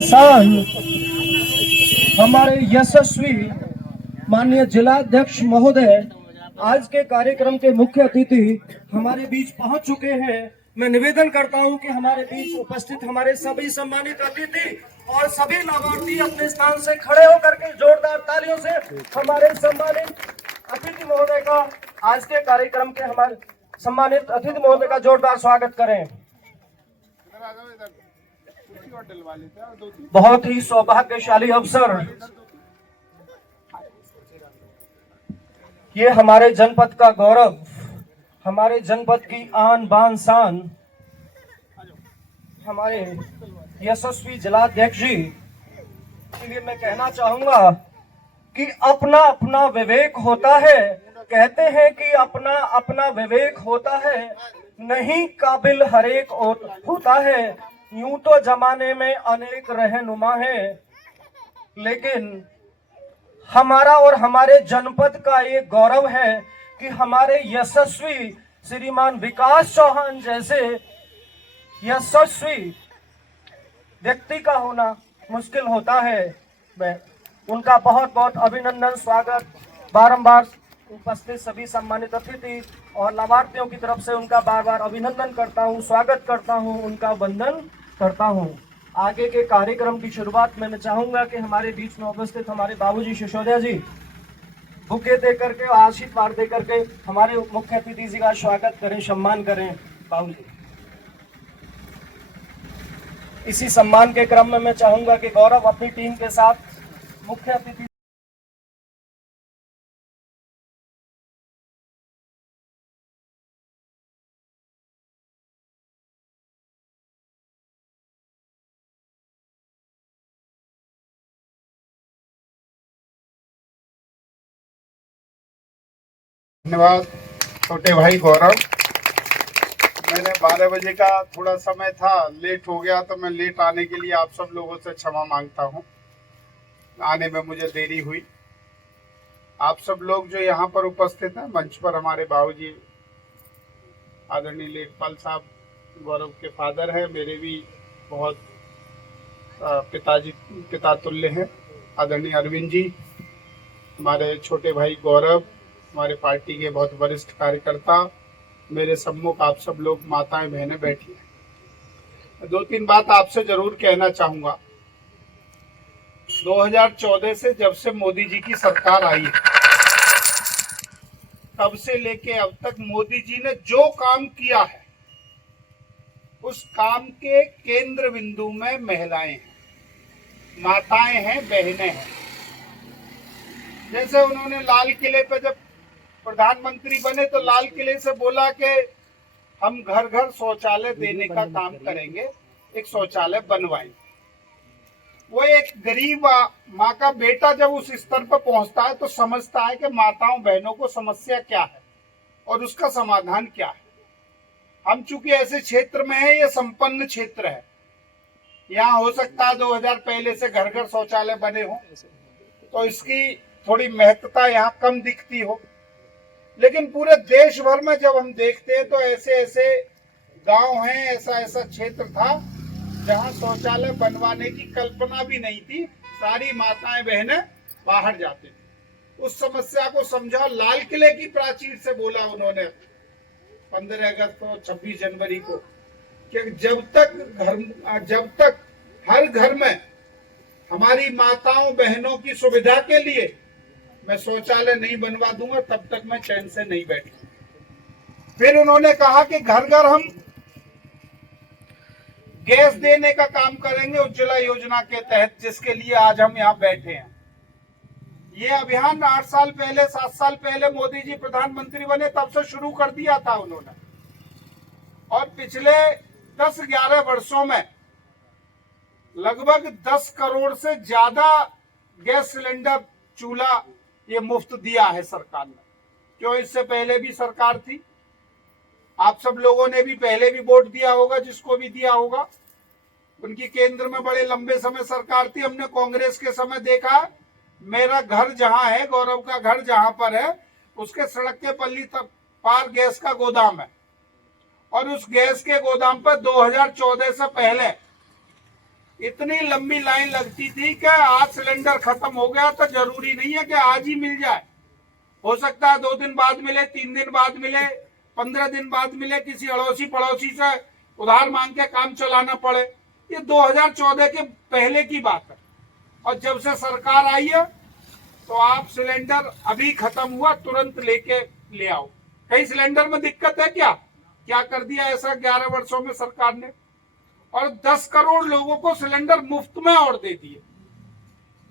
किसान हमारे यशस्वी माननीय जिलाध्यक्ष महोदय आज के कार्यक्रम के मुख्य अतिथि हमारे बीच पहुंच चुके हैं। मैं निवेदन करता हूं कि हमारे बीच उपस्थित हमारे सभी सम्मानित अतिथि और सभी लाभार्थी अपने स्थान से खड़े होकर के जोरदार तालियों से हमारे सम्मानित अतिथि महोदय का आज के कार्यक्रम के हमारे सम्मानित अतिथि महोदय का जोरदार स्वागत करें। बहुत ही सौभाग्यशाली अवसर ये हमारे जनपद का गौरव, हमारे जनपद की आन बान शान, हमारे यशस्वी जिलाध्यक्ष जी के लिए मैं कहना चाहूंगा कि अपना अपना विवेक होता है। कहते हैं कि अपना अपना विवेक होता है, नहीं काबिल हरेक होता है। यूं तो जमाने में अनेक रहनुमा हैं, लेकिन हमारा और हमारे जनपद का ये गौरव है कि हमारे यशस्वी श्रीमान विकास चौहान जैसे यशस्वी व्यक्ति का होना मुश्किल होता है। मैं उनका बहुत बहुत अभिनंदन, स्वागत, बारंबार उपस्थित सभी सम्मानित अतिथि और लाभार्थियों की तरफ से उनका बार बार अभिनंदन करता हूं, स्वागत करता हूं, उनका वंदन करता हूं। आगे के कार्यक्रम की शुरुआत में मैं चाहूंगा कि हमारे बीच में उपस्थित हमारे बाबूजी सिसोदिया जी बुके दे करके, आशीर्वाद दे करके हमारे मुख्य अतिथि जी का स्वागत करें, सम्मान करें। बाबूजी, इसी सम्मान के क्रम में मैं चाहूंगा कि गौरव अपनी टीम के साथ मुख्य अतिथि धन्यवाद। छोटे भाई गौरव, मैंने 12 बजे का थोड़ा समय था, लेट हो गया, तो मैं लेट आने के लिए आप सब लोगों से क्षमा मांगता हूं। आने में मुझे देरी हुई। आप सब लोग जो यहाँ पर उपस्थित हैं, मंच पर हमारे बाबूजी आदरणीय लेखपाल साहब गौरव के फादर हैं, मेरे भी बहुत पिता तुल्य हैं, आदरणीय अरविंद जी, हमारे छोटे भाई गौरव, हमारे पार्टी के बहुत वरिष्ठ कार्यकर्ता, मेरे सम्मुख आप सब लोग माताएं बहनें बैठी हैं। 2-3 बात आपसे जरूर कहना चाहूंगा। 2014 से जब से मोदी जी की सरकार आई है, तब से लेके अब तक मोदी जी ने जो काम किया है, उस काम के केंद्र बिंदु में महिलाएं हैं, माताएं हैं, बहनें हैं। जैसे उन्होंने लाल किले पे जब प्रधानमंत्री बने तो लाल किले से बोला कि हम घर घर शौचालय देने का काम करेंगे, एक शौचालय बनवाएंगे। वो एक गरीब माँ का बेटा जब उस स्तर पर पहुंचता है तो समझता है कि माताओं बहनों को समस्या क्या है और उसका समाधान क्या है। हम चूंकि ऐसे क्षेत्र में है, ये संपन्न क्षेत्र है, यहाँ हो सकता है 2000 पहले से घर घर शौचालय बने हो तो इसकी थोड़ी महत्वता यहाँ कम दिखती हो, लेकिन पूरे देश भर में जब हम देखते हैं तो ऐसे ऐसे गांव हैं, ऐसा ऐसा क्षेत्र था जहां शौचालय बनवाने की कल्पना भी नहीं थी। सारी माताएं बहनें बाहर जाते थे। उस समस्या को समझा, लाल किले की प्राचीर से बोला उन्होंने 15 अगस्त और 26 जनवरी को कि जब तक हर घर में हमारी माताओं बहनों की सुविधा के लिए मैं शौचालय नहीं बनवा दूंगा, तब तक मैं चैन से नहीं बैठूंगा। फिर उन्होंने कहा कि घर घर हम गैस देने का काम करेंगे उज्ज्वला योजना के तहत, जिसके लिए आज हम यहाँ बैठे हैं। ये अभियान 8 साल पहले, 7 साल पहले मोदी जी प्रधानमंत्री बने तब से शुरू कर दिया था उन्होंने, और पिछले 10-11 वर्षों में लगभग 10 करोड़ से ज्यादा गैस सिलेंडर, चूल्हा ये मुफ्त दिया है सरकार ने। क्यों, इससे पहले भी सरकार थी, आप सब लोगों ने भी पहले भी वोट दिया होगा, जिसको भी दिया होगा। उनकी केंद्र में बड़े लंबे समय सरकार थी। हमने कांग्रेस के समय देखा, मेरा घर जहां है, गौरव का घर जहां पर है, उसके सड़क के पल्ली तक पार गैस का गोदाम है, और उस गैस के गोदाम पर 2014 से पहले इतनी लंबी लाइन लगती थी कि आज सिलेंडर खत्म हो गया तो जरूरी नहीं है कि आज ही मिल जाए, हो सकता है 2 दिन बाद मिले, 3 दिन बाद मिले, 15 दिन बाद मिले, किसी अड़ोसी पड़ोसी से उधार मांग के काम चलाना पड़े। ये 2014 के पहले की बात है। और जब से सरकार आई है तो आप सिलेंडर अभी खत्म हुआ तुरंत लेके ले आओ। कहीं सिलेंडर में दिक्कत है क्या? क्या कर दिया ऐसा 11 वर्षों में सरकार ने? और 10 करोड़ लोगों को सिलेंडर मुफ्त में और दे दिए।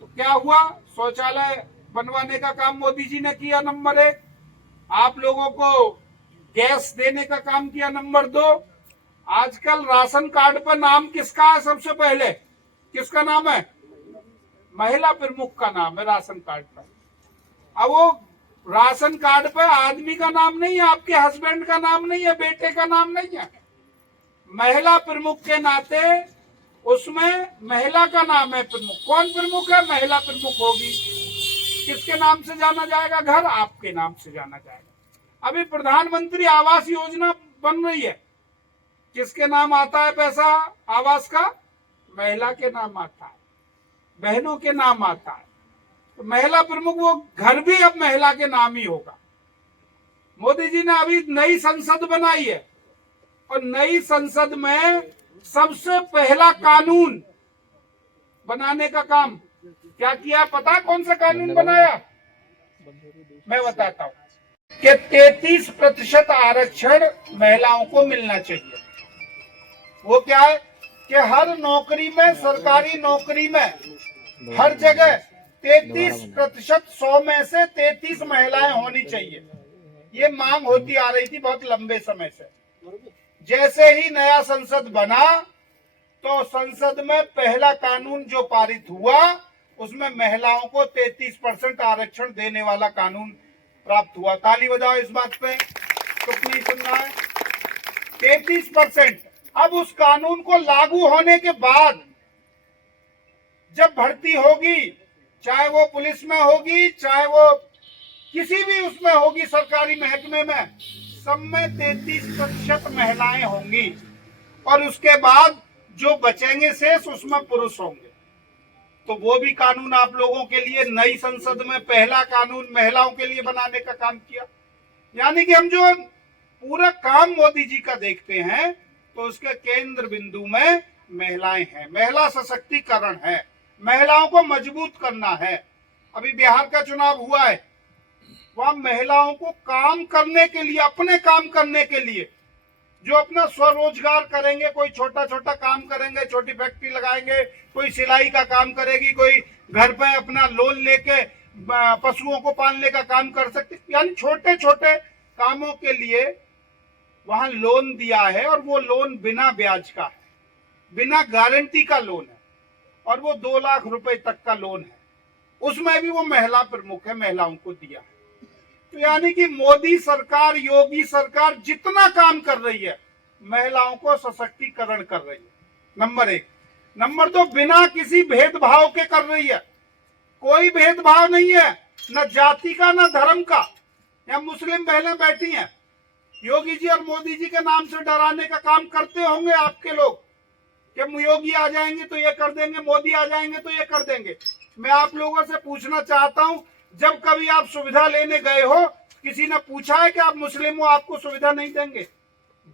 तो क्या हुआ? शौचालय बनवाने का काम मोदी जी ने किया नंबर 1, आप लोगों को गैस देने का काम किया नंबर 2। आजकल राशन कार्ड पर नाम किसका है? सबसे पहले किसका नाम है? महिला प्रमुख का नाम है राशन कार्ड पर। अब वो राशन कार्ड पे आदमी का नाम नहीं है, आपके हस्बैंड का नाम नहीं है, बेटे का नाम नहीं है। महिला प्रमुख के नाते उसमें महिला का नाम है प्रमुख। कौन प्रमुख है? महिला प्रमुख होगी। किसके नाम से जाना जाएगा घर? आपके नाम से जाना जाएगा। अभी प्रधानमंत्री आवास योजना बन रही है, किसके नाम आता है पैसा आवास का? महिला के नाम आता है, बहनों के नाम आता है। तो महिला प्रमुख, वो घर भी अब महिला के नाम ही होगा। मोदी जी ने अभी नई संसद बनाई है और नई संसद में सबसे पहला कानून बनाने का काम क्या किया? पता कौन सा कानून बनाया? मैं बताता हूँ कि 33% आरक्षण महिलाओं को मिलना चाहिए। वो क्या है कि हर नौकरी में, सरकारी नौकरी में हर जगह 33%, 100 में से 33 महिलाएं होनी चाहिए। ये मांग होती आ रही थी बहुत लंबे समय से। जैसे ही नया संसद बना तो संसद में पहला कानून जो पारित हुआ उसमें महिलाओं को 33% आरक्षण देने वाला कानून प्राप्त हुआ। ताली बजाओ इस बात पे, चुप नहीं सुनना है। 33%। अब उस कानून को लागू होने के बाद जब भर्ती होगी, चाहे वो पुलिस में होगी, चाहे वो किसी भी उसमें होगी, सरकारी महकमे में, सब में 33% महिलाएं होंगी और उसके बाद जो बचेंगे शेष उसमें पुरुष होंगे। तो वो भी कानून आप लोगों के लिए नई संसद में पहला कानून महिलाओं के लिए बनाने का काम किया। यानी कि हम जो पूरा काम मोदी जी का देखते हैं तो उसके केंद्र बिंदु में महिलाएं हैं, महिला सशक्तिकरण है, महिलाओं को मजबूत करना है। अभी बिहार का चुनाव हुआ है, वहां महिलाओं को काम करने के लिए, अपने काम करने के लिए, जो अपना स्वरोजगार करेंगे, कोई छोटा छोटा काम करेंगे, छोटी फैक्ट्री लगाएंगे, कोई सिलाई का काम करेगी, कोई घर पे अपना लोन लेके पशुओं को पालने का काम कर सकती। यानी छोटे छोटे कामों के लिए वहां लोन दिया है और वो लोन बिना ब्याज का है, बिना गारंटी का लोन है और वो 2 लाख रुपए तक का लोन है। उसमें भी वो महिला प्रमुख है, महिलाओं को दिया है। तो यानी कि मोदी सरकार, योगी सरकार जितना काम कर रही है महिलाओं को सशक्तिकरण कर रही है, नंबर 1। नंबर 2, बिना किसी भेदभाव के कर रही है। कोई भेदभाव नहीं है, न जाति का न धर्म का। यहाँ मुस्लिम बहनें बैठी हैं, योगी जी और मोदी जी के नाम से डराने का काम करते होंगे आपके लोग कि योगी आ जाएंगे तो ये कर देंगे, मोदी आ जाएंगे तो ये कर देंगे। मैं आप लोगों से पूछना चाहता हूं, जब कभी आप सुविधा लेने गए हो, किसी ने पूछा है कि आप मुस्लिम हो आपको सुविधा नहीं देंगे?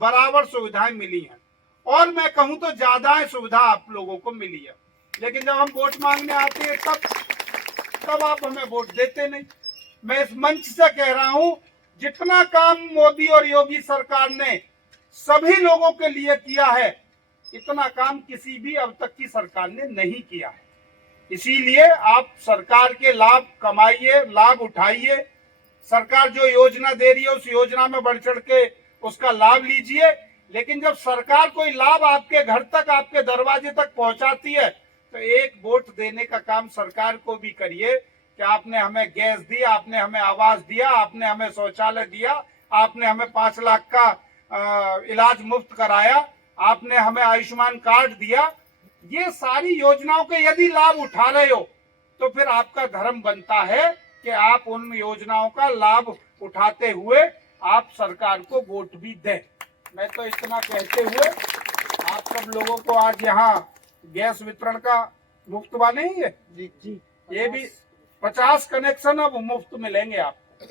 बराबर सुविधाएं मिली हैं और मैं कहूं तो ज्यादा सुविधा आप लोगों को मिली है। लेकिन जब हम वोट मांगने आते हैं तब आप हमें वोट देते नहीं। मैं इस मंच से कह रहा हूं, जितना काम मोदी और योगी सरकार ने सभी लोगों के लिए किया है, इतना काम किसी भी अब तक की सरकार ने नहीं किया है। इसीलिए आप सरकार के लाभ कमाइए, लाभ उठाइए। सरकार जो योजना दे रही है उस योजना में बढ़ चढ़ के उसका लाभ लीजिए। लेकिन जब सरकार कोई लाभ आपके घर तक, आपके दरवाजे तक पहुंचाती है तो एक वोट देने का काम सरकार को भी करिए कि आपने हमें गैस दिया, आपने हमें आवास दिया, आपने हमें शौचालय दिया, आपने हमें 5 लाख का इलाज मुफ्त कराया, आपने हमें आयुष्मान कार्ड दिया। ये सारी योजनाओं के यदि लाभ उठा रहे हो तो फिर आपका धर्म बनता है कि आप उन योजनाओं का लाभ उठाते हुए आप सरकार को वोट भी दें। मैं तो इतना कहते हुए आप सब लोगों को आज यहाँ गैस वितरण का मुफ्त बा नहीं है, जी ये भी 50 कनेक्शन अब मुफ्त मिलेंगे आपको।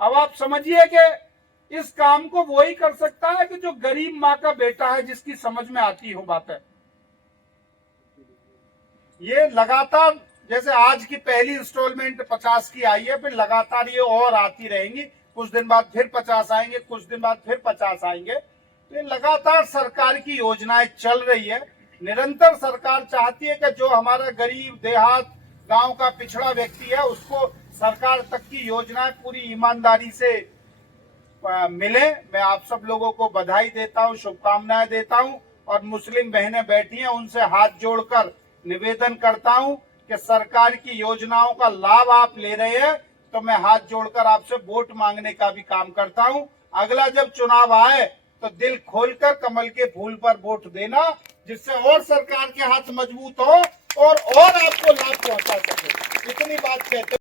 अब आप समझिए कि इस काम को वही कर सकता है कि जो गरीब माँ का बेटा है, जिसकी समझ में आती हो बातें। ये लगातार, जैसे आज की पहली इंस्टॉलमेंट 50 की आई है, फिर लगातार ये और आती रहेंगी। कुछ दिन बाद फिर 50 आएंगे, कुछ दिन बाद फिर 50 आएंगे। तो ये लगातार सरकार की योजनाएं चल रही है। निरंतर सरकार चाहती है कि जो हमारा गरीब देहात गांव का पिछड़ा व्यक्ति है, उसको सरकार तक की योजनाएं पूरी ईमानदारी से मिले। मैं आप सब लोगों को बधाई देता हूं, शुभकामनाएं देता हूं, और मुस्लिम बहनें बैठी हैं, उनसे हाथ जोड़कर निवेदन करता हूं कि सरकार की योजनाओं का लाभ आप ले रहे हैं तो मैं हाथ जोड़कर आपसे वोट मांगने का भी काम करता हूं। अगला जब चुनाव आए तो दिल खोलकर कमल के फूल पर वोट देना, जिससे और सरकार के हाथ मजबूत हो और आपको लाभ पहुंचा सके। इतनी बात कहते